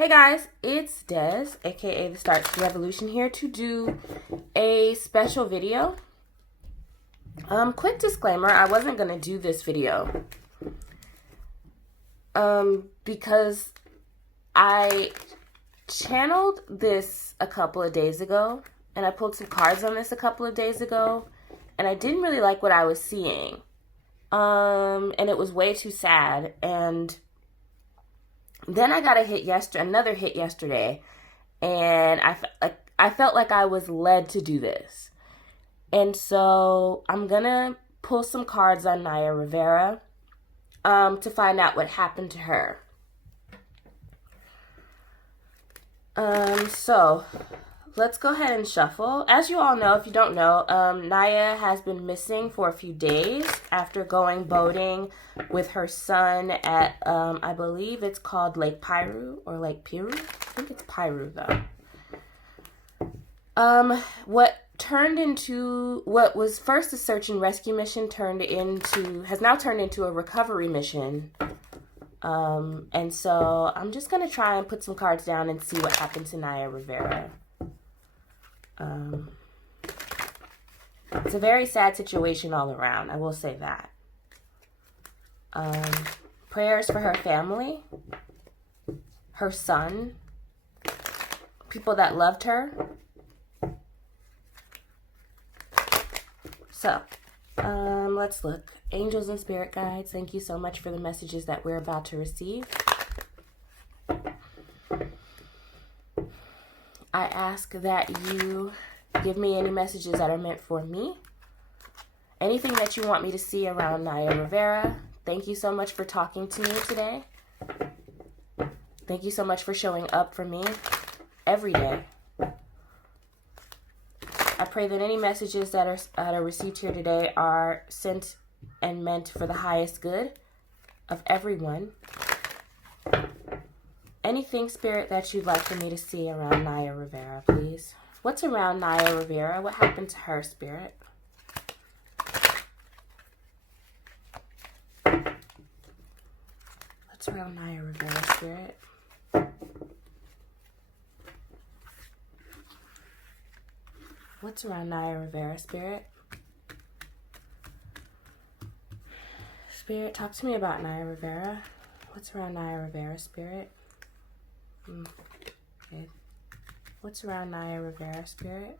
Hey guys, it's Des, aka The Starts Revolution, here to do a special video. Quick disclaimer, I wasn't gonna do this video because I channeled this a couple of days ago, and I pulled some cards on this a couple of days ago, and I didn't really like what I was seeing. And it was way too sad, and then I got another hit yesterday, and I felt like I was led to do this. And so I'm gonna pull some cards on Naya Rivera to find out what happened to her. So let's go ahead and shuffle. As you all know, if you don't know, Naya has been missing for a few days after going boating with her son at, I believe it's called Lake Piru or Lake Piru. I think it's Piru though. What was first a search and rescue mission has now turned into a recovery mission. And so I'm just going to try and put some cards down and see what happened to Naya Rivera. It's a very sad situation all around, I will say that. Prayers for her family, her son, people that loved her. So, let's look. Angels and spirit guides, thank you so much for the messages that we're about to receive. I ask that you give me any messages that are meant for me. Anything that you want me to see around Naya Rivera. Thank you so much for talking to me today. Thank you so much for showing up for me every day. I pray that any messages that are received here today are sent and meant for the highest good of everyone. Anything, Spirit, that you'd like for me to see around Naya Rivera, please. What's around Naya Rivera? What happened to her, Spirit? What's around Naya Rivera, Spirit? What's around Naya Rivera, Spirit? Spirit, talk to me about Naya Rivera. What's around Naya Rivera, Spirit? Okay. What's around Naya Rivera, Spirit?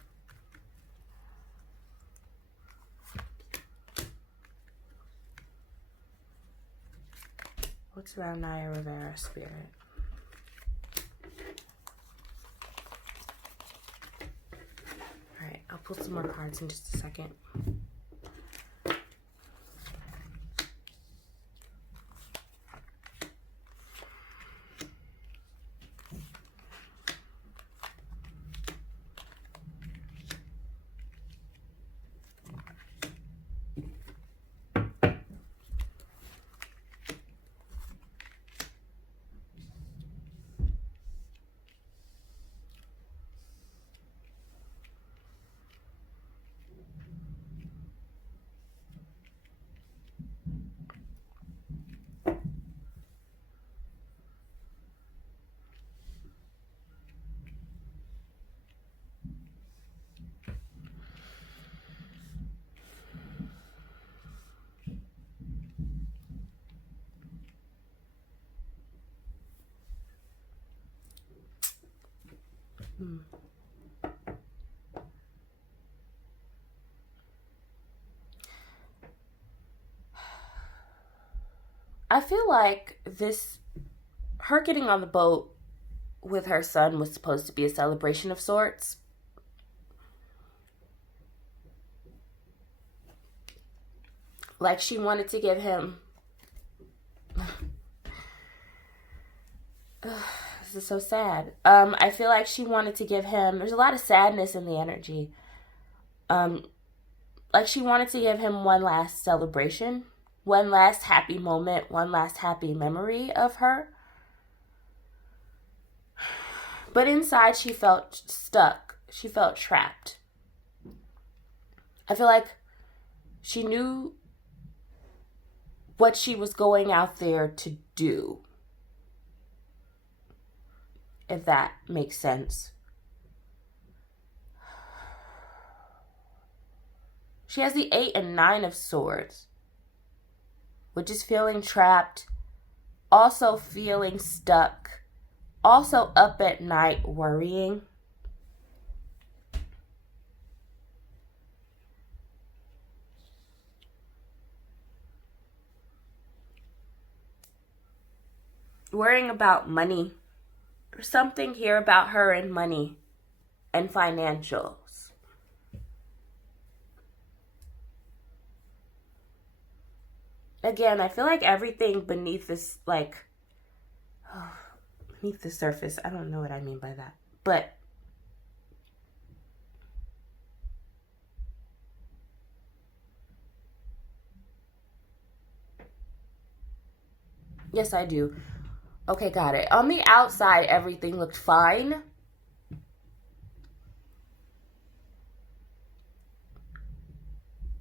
What's around Naya Rivera, Spirit? Alright, I'll pull some more cards in just a second. I feel like her getting on the boat with her son was supposed to be a celebration of sorts. Like she wanted to give him... This is so sad. I feel like she wanted to give him... There's a lot of sadness in the energy. Like she wanted to give him one last celebration. One last happy moment. One last happy memory of her. But inside she felt stuck. She felt trapped. I feel like she knew what she was going out there to do. if that makes sense. She has the 8 and 9 of Swords, which is feeling trapped, also feeling stuck, also up at night worrying. Worrying about money. There's something here about her and money and financials. Again, I feel like everything beneath this, beneath the surface, I don't know what I mean by that, but yes, I do. Okay, got it. On the outside, everything looked fine.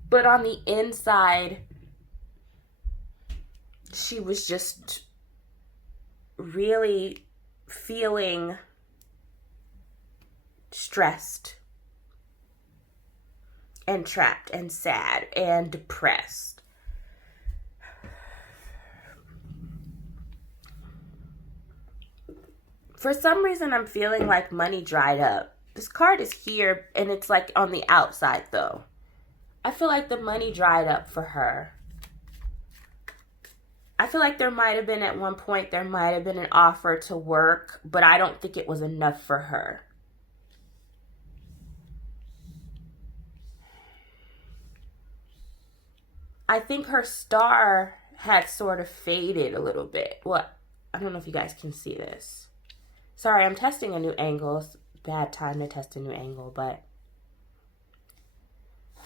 But on the inside, she was just really feeling stressed and trapped and sad and depressed. For some reason, I'm feeling like money dried up. This card is here, and it's like on the outside, though. I feel like the money dried up for her. I feel like there might have been, at one point, there might have been an offer to work, but I don't think it was enough for her. I think her star had sort of faded a little bit. Well, I don't know if you guys can see this. Sorry, I'm testing a new angle. It's a bad time to test a new angle, but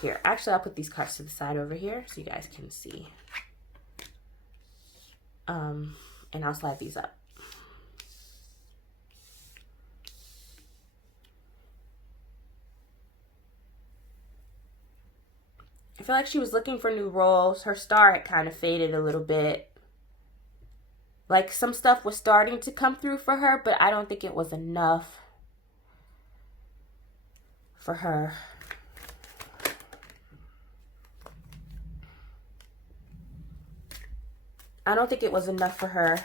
here. Actually, I'll put these cards to the side over here so you guys can see. And I'll slide these up. I feel like she was looking for new roles. Her star had kind of faded a little bit. Like, some stuff was starting to come through for her, but I don't think it was enough for her. I don't think it was enough for her.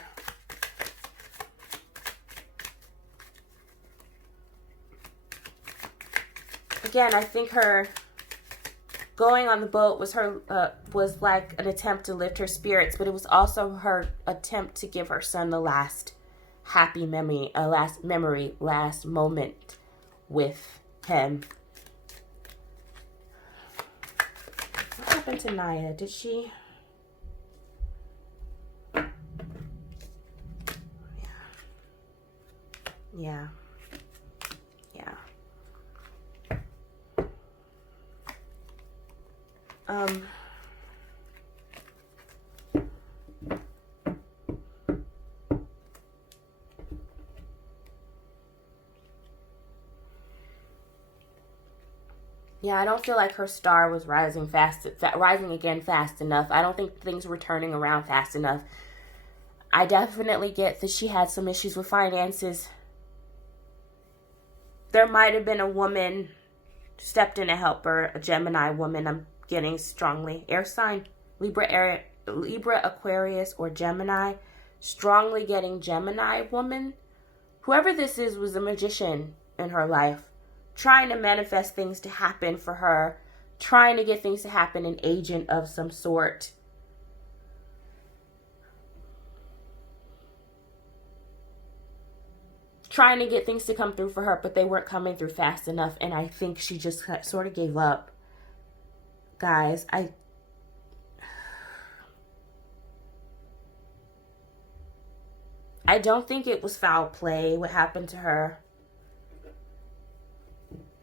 Again, I think her going on the boat was was like an attempt to lift her spirits, but it was also her attempt to give her son the last happy memory, last moment with him. What happened to Naya? Did she? Yeah. Yeah, I don't feel like her star was rising again fast enough. I don't think things were turning around fast enough. I definitely get that she had some issues with finances. There might have been a woman stepped in to help her, a Gemini woman. I'm getting strongly. Air sign, Libra, Aquarius, or Gemini. Strongly getting Gemini woman. Whoever this is was a magician in her life, trying to manifest things to happen for her, trying to get things to happen, an agent of some sort. Trying to get things to come through for her, but they weren't coming through fast enough, and I think she just sort of gave up. Guys, I don't think it was foul play what happened to her.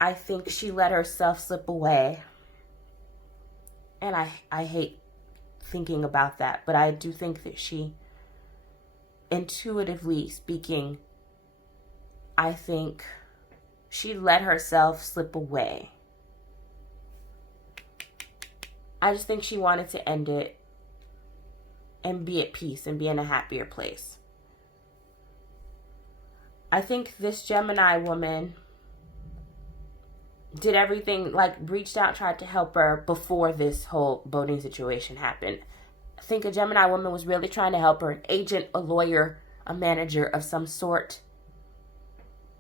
I think she let herself slip away. And I hate thinking about that, but I do think that she, intuitively speaking, I think she let herself slip away. I just think she wanted to end it and be at peace and be in a happier place. I think this Gemini woman did everything, like reached out, tried to help her before this whole voting situation happened. I think a Gemini woman was really trying to help her, an agent, a lawyer, a manager of some sort,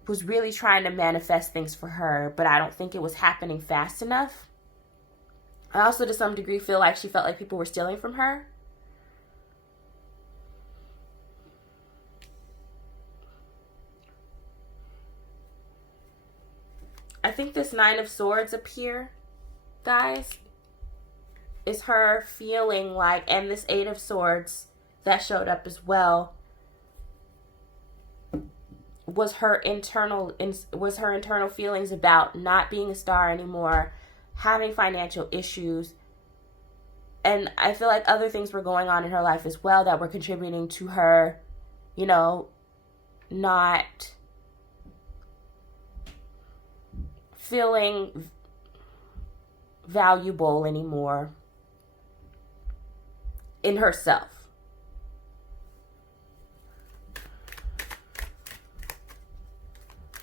was really trying to manifest things for her, but I don't think it was happening fast enough. I also, to some degree, feel like she felt like people were stealing from her. I think this Nine of Swords up here, guys, is her feeling like, and this Eight of Swords that showed up as well, was her internal feelings about not being a star anymore, having financial issues, and I feel like other things were going on in her life as well that were contributing to her, you know, not feeling valuable anymore in herself.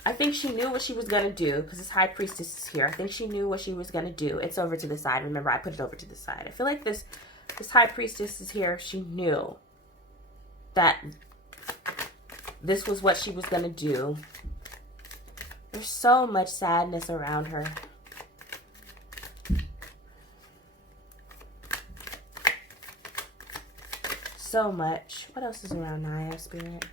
I think she knew what she was going to do, because this High Priestess is here. I think she knew what she was going to do. It's over to the side. Remember, I put it over to the side. I feel like this High Priestess is here. She knew that this was what she was going to do. There's so much sadness around her. So much. What else is around Naya, Spirit?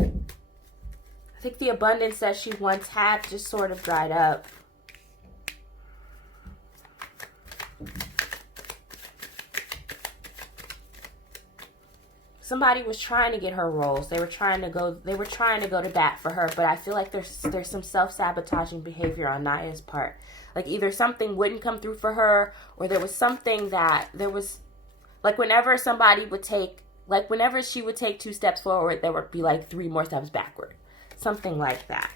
I think the abundance that she once had just sort of dried up. Somebody was trying to get her roles. They were trying to go to bat for her, but I feel like there's some self-sabotaging behavior on Naya's part. Like either something wouldn't come through for her, or there was something that like whenever she would take 2 steps forward, there would be like 3 more steps backward. Something like that.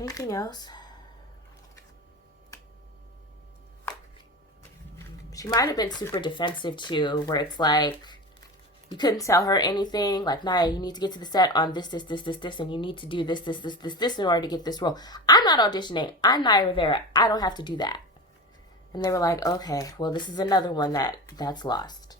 Anything else? She might have been super defensive too, where it's like you couldn't tell her anything. Like, Naya, you need to get to the set on this, and you need to do this in order to get this role. I'm not auditioning. I'm Naya Rivera. I don't have to do that. And they were like, okay, well, this is another one that's lost.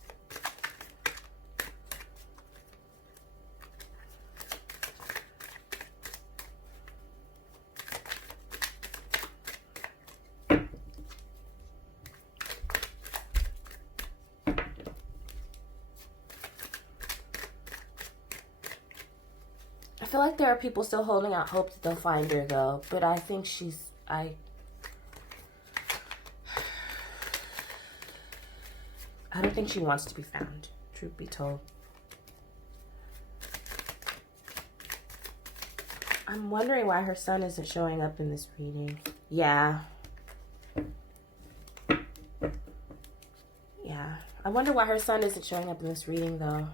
I feel like there are people still holding out hope that they'll find her, though. But I think I don't think she wants to be found, truth be told. I'm wondering why her son isn't showing up in this reading. Yeah. Yeah. I wonder why her son isn't showing up in this reading, though.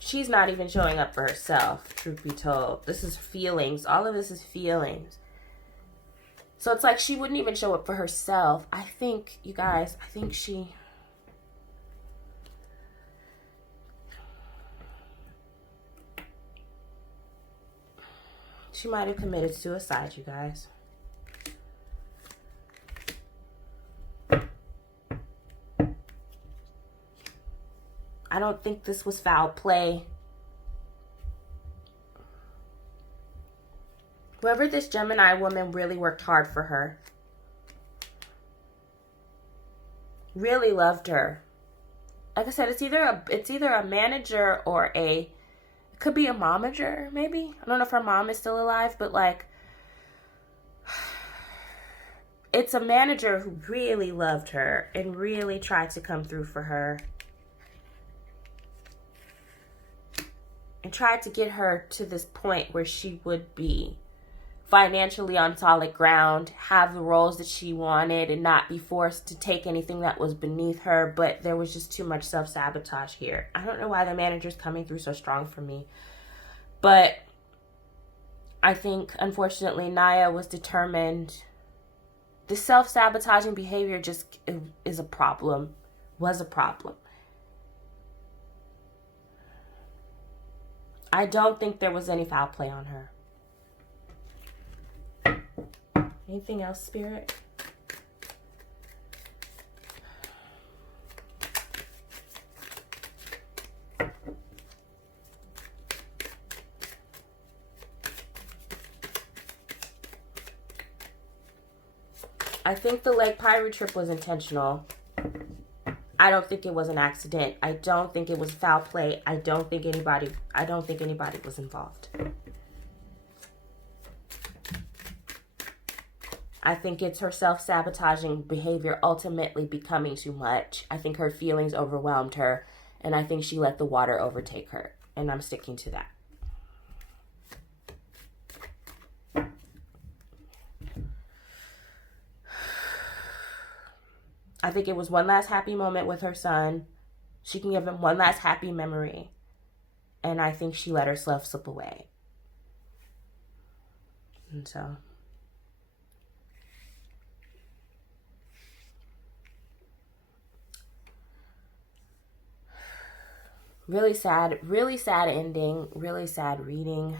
She's not even showing up for herself, truth be told. This is feelings. All of this is feelings. So it's like she wouldn't even show up for herself. I think, you guys, she might have committed suicide, you guys. I don't think this was foul play. Whoever this Gemini woman really worked hard for her. Really loved her. Like I said, it's either a manager or it could be a momager, maybe. I don't know if her mom is still alive, but like it's a manager who really loved her and really tried to come through for her. And tried to get her to this point where she would be financially on solid ground, have the roles that she wanted, and not be forced to take anything that was beneath her. But there was just too much self-sabotage here. I don't know why the manager's coming through so strong for me. But I think, unfortunately, Naya was determined the self-sabotaging behavior just is a problem, was a problem. I don't think there was any foul play on her. Anything else, Spirit? I think the Lake Pirate trip was intentional. I don't think it was an accident. I don't think it was foul play. I don't think anybody was involved. I think it's her self-sabotaging behavior ultimately becoming too much. I think her feelings overwhelmed her, and I think she let the water overtake her. And I'm sticking to that. I think it was one last happy moment with her son. She can give him one last happy memory. And I think she let herself slip away. And so, really sad ending, really sad reading.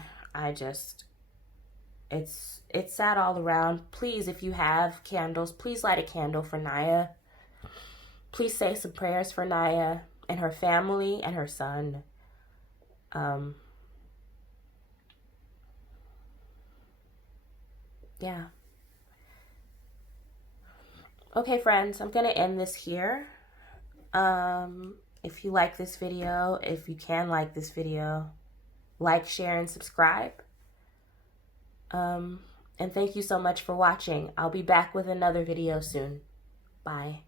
It's sad all around. Please, if you have candles, please light a candle for Naya. Please say some prayers for Naya and her family and her son. Yeah. Okay, friends, I'm going to end this here. If you like this video, if you can like this video, like, share, and subscribe. And thank you so much for watching. I'll be back with another video soon. Bye.